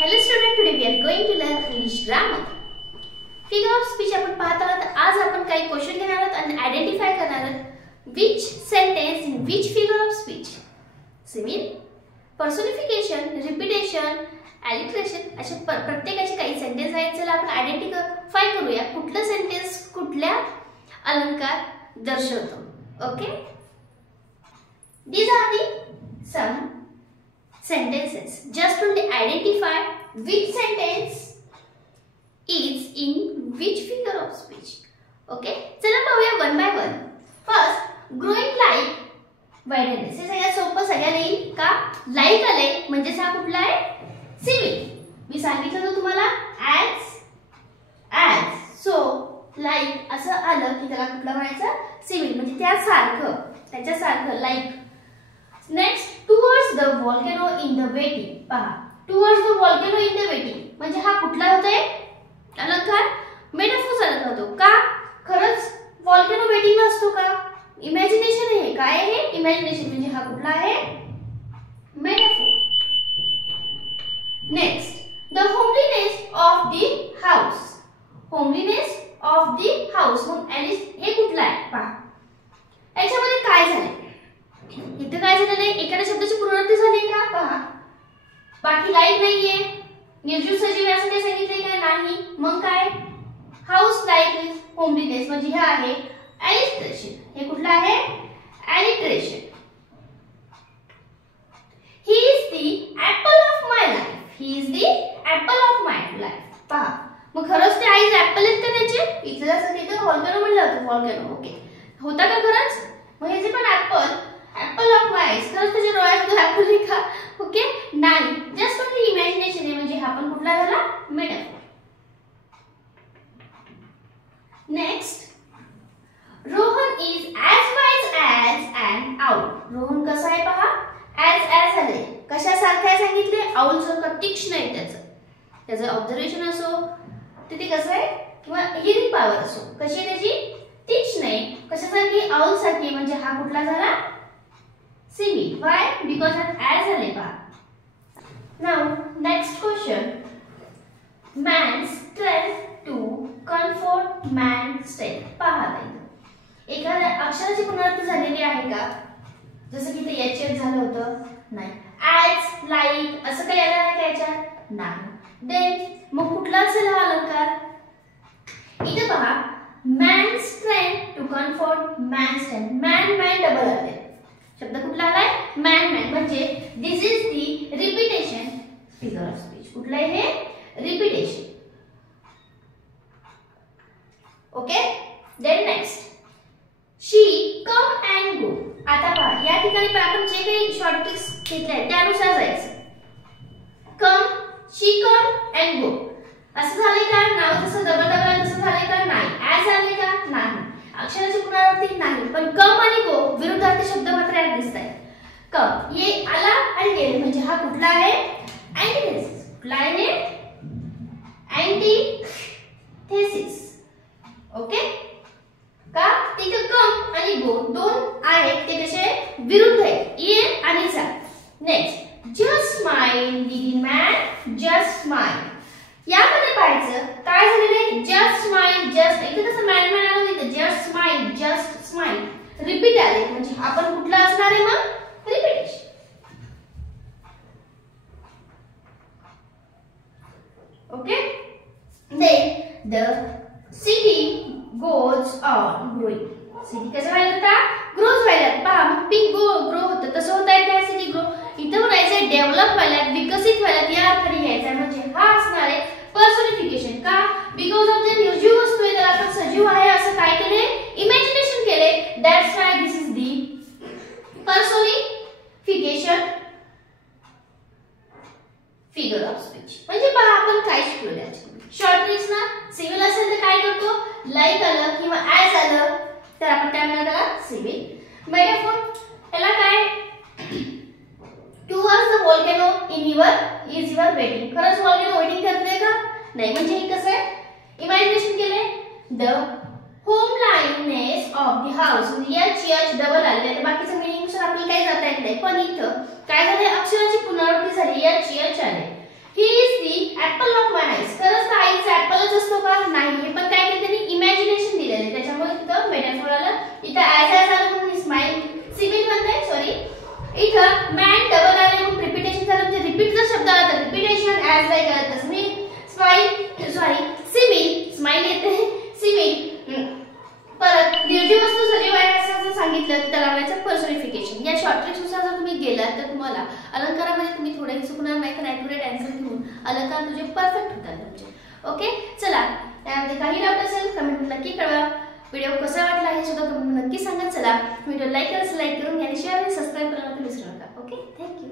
Hello student, today we are going to learn English grammar. Figure of speech आपण पाहत आहोत. आज आपण काही क्वेश्चन घेणार आहोत आणि आयडेंटिफाय करणार आहोत. Which sentence in which figure of speech? Simile, personification, repetition, alliteration अशा प्रत्येकाचे काही सेंटेन्स आहेत. चला आपण आयडेंटिफाय करूया कुठलं सेंटेन्स कुठल्या अलंकार दर्शवतो. Okay? These are the some sentences. Just only identify which sentence is in which figure of speech. Okay? चला पाहूया one by one. First, growing like wilderness. हे सगळ्यात सोपं सगळ्यात येईल का? Like आले म्हणजे हा कुठला आहे? Simile. मी सांगितलं होतं तुम्हाला as so like असं आलं की त्याला कुठला म्हणायचं? Simile म्हणजे त्याच्यासारखं like. Next, towards the volcano in the waiting. पहा, towards the volcano in the waiting म्हणजे हा कुठला होतोय अलंकार? मेटाफोर अलंकार होतो का? खरंच volcano waiting नसतो का? इमॅजिनेशन आहे. काय आहे? इमॅजिनेशन म्हणजे हा कुठला आहे? Metaphor. Next, the homeliness of the house. Homeliness of the house. मग हे कुठला आहे? पहा, याच्यामध्ये काय झाले? इथे काय झालेलं आहे? एखाद्या शब्दाची पुनरावृत्ती झाली का? पहा, बाकी लाईक नाहीये. निर्जीव सजीव यासाठी सांगितले का? नाही. मग काय? हाऊस लाईक होमलीनेस म्हणजे हे आहे alliteration. हे कुठलं आहे? alliteration. He is the apple of my life. He is the apple of my life. पहा, मग खरंच ते आईज ऍपल आहेत का त्याचे? इथे जसं तिथे व्हॉल्कॅनो म्हणलं होतं. व्हॉल्कॅनो ओके होता का खरंच? मग ह्याचे पण ऍपल ऑफ माय आईज खरंच त्याच्या डोळ्यात ऍपल आहे का? ओके नाही. जस्ट ओनली इमॅजिनेशन आहे म्हणजे हा पण कुठला झाला? Metaphor. Next, Rohan is as wise as an owl. Rohan कसा आहे पहा? as आले कशासारखं आहे सांगितले? आउल सारखं तीक्ष्ण आहे त्याचं ऑब्झर्वेशन असो ते कसं आहे किंवा हिअरिंग पॉवर असो कशी आहे त्याची? तीक्ष्ण आहे. कशासारखी? आउल सारखी म्हणजे हा कुठला झाला? Simile. Why? Because of as आले पहा. Now next question. Man's strength to comfort man's strength. पहा इथे एखाद्या अक्षराची पुनरावृत्ती झालेली आहे का? जसं की ते याच्यात झालं होतं? नाही. as like असं काही आलं आहे का याच्यात? नाही. then मग कुठला असेल हा अलंकार? इथे पहा, man's strength to comfort man's strength. man double आले. शब्द कुठला आलाय? man म्हणजे this is the repetition figure of speech. कुठला आहे हे? repetition. Okay? then next, she come and go. आता पहा, या ठिकाणी पण आपण जे काही शॉर्ट ट्रिक्स घेतले आहेत त्यानुसार जायचं. come, she come and go असं झाले का? नाव जसं डबल तसं झाले का? नाही. as आले का? नाही. अक्षराची पुनरावृत्ती नाही. पण कम आणि गो विरुद्धार्थी शब्द मात्र यात दिसतायत. कम ये आला आणि गेले म्हणजे हा कुठला आहे? अँटिथेसिस. कुठला आहे? अँटिथेसिस. ओके? का? तिथे कम आणि गो दोन आहेत ते कसे विरुद्ध आहेत. ये आणि जा. Next, just smile little man, just smile. यामध्ये पाहायचं काय झालेलं आहे? जस्ट स्माइल, जस्ट इथे कसं मॅन आलं तिथे just smile, just smile repeat आले म्हणजे आपण कुठला असणार आहे मग? Repetition. Okay? then the city goes on growing. City कसं व्हायला होता? ग्रोथ व्हायला. पहा, मग पीक ग्रो होतं तसं होत आहे काय? City grow. इथं म्हणायचंय डेव्हलप व्हायला, विकसित व्हायला या अर्थाने घ्यायचा म्हणजे हा असणार आहे पर्सोनिफिकेशन. का? बिकॉज ऑफ द निर्जीव वस्तू आहे त्याला आपण सजीव आहे असं काय केले? इमॅजिनेशन केले. That's why this is the personification figure of speech. म्हणजे पहा आपण काय शिकलो याच्यामध्ये शॉर्ट ट्रिक्स ना. सिमिल असेल तर काय करतो? लाईक आलं किंवा ऍज आलं तर आपण काय म्हणणार त्याला? सिमिल. मेटाफोर याला काय? towards the volcano is your waiting. खरंच volcano waiting करते का? नाही. म्हणजे हे कसं आहे? इमॅजिनेशन केले. the homeliness of the house म्हणजे h डबल आले तर बाकीचं मीनिंग नुसार आपल्याला काही जाता येत नाही. पण इथं काय झाले? अक्षराची पुनरावृत्ती झाली. h आले. He is the apple of my eyes. खरंच तर आईचा ऍपलच असतो का? नाही. हे पण काय केलं त्यांनी इमॅजिनेशन दिलेलं आहे, त्याच्यामुळे तिथं मेटाफोर आलं. इथं ऍज आलं म्हणून स्माइल सिमिल बनतंय. सॉरी, इथं मॅन डबल आले म्हणून रिपिटेशन झालं. म्हणजे रिपीट जर शब्द आला तर रिपिटेशन, ऍज लाईक आलं तर स्माइल सॉरी सिमिल स्माइल येते सिमिल. परत निर्जीव वस्तू सजीव आहे असं सांगितलं तर त्याला म्हणायचं पर्सनिफिकेशन. या शॉर्ट ट्रिक्सनुसार जर तुम्ही गेलात तर तुम्हाला अलंकारामध्ये तुम्ही थोडंही चुकणार नाही, तर ॲक्युरेट आन्सर घेऊन अलंकार तुझे परफेक्ट होतात तुमचे. ओके, चला त्यामध्ये काही डाऊट असेल कमेंट नक्की कळवा. व्हिडिओ कसा वाटला हे सुद्धा कमेंट नक्की सांगा. चला व्हिडिओ लाईक करा, लाईक करून आणि शेअर आणि सबस्क्राईब करायला विसरू नका. Okay, thank you.